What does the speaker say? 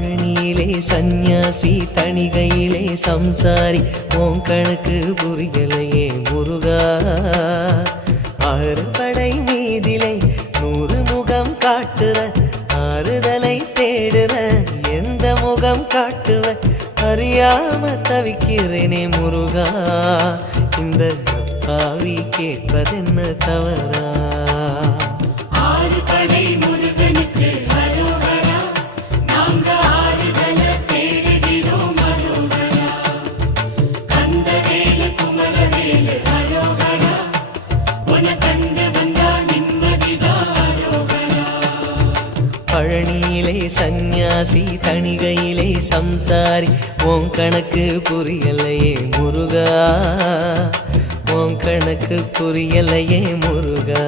பழனியிலே சந்நியாசி தணிகையிலே சம்சாரி உன் கணக்கு புரியலையே முருகா ஆறுபடை மீதிலை 100 முகம் காட்டுற ஆறுதலை தேடுற எந்த முகம் காட்டுவ அறியாம தவிக்கிறேனே முருகா இந்த பாவி கேட்பதென்ன தவறா ஆறுபடை முருகனுக்கு அரோகரா நாங்க ஆறுதல தேடுகிறோம் அரோகரா கந்தவேலு குமரவேலு அரோகரா உன கண்டு வந்தா நிம்மதிதான் அரோகரா பழனியிலே சந்நியாசி தணிகையிலே சம்சாரி உன் கணக்கு புரியலையே முருகா உன் கணக்கு புரியலையே முருகா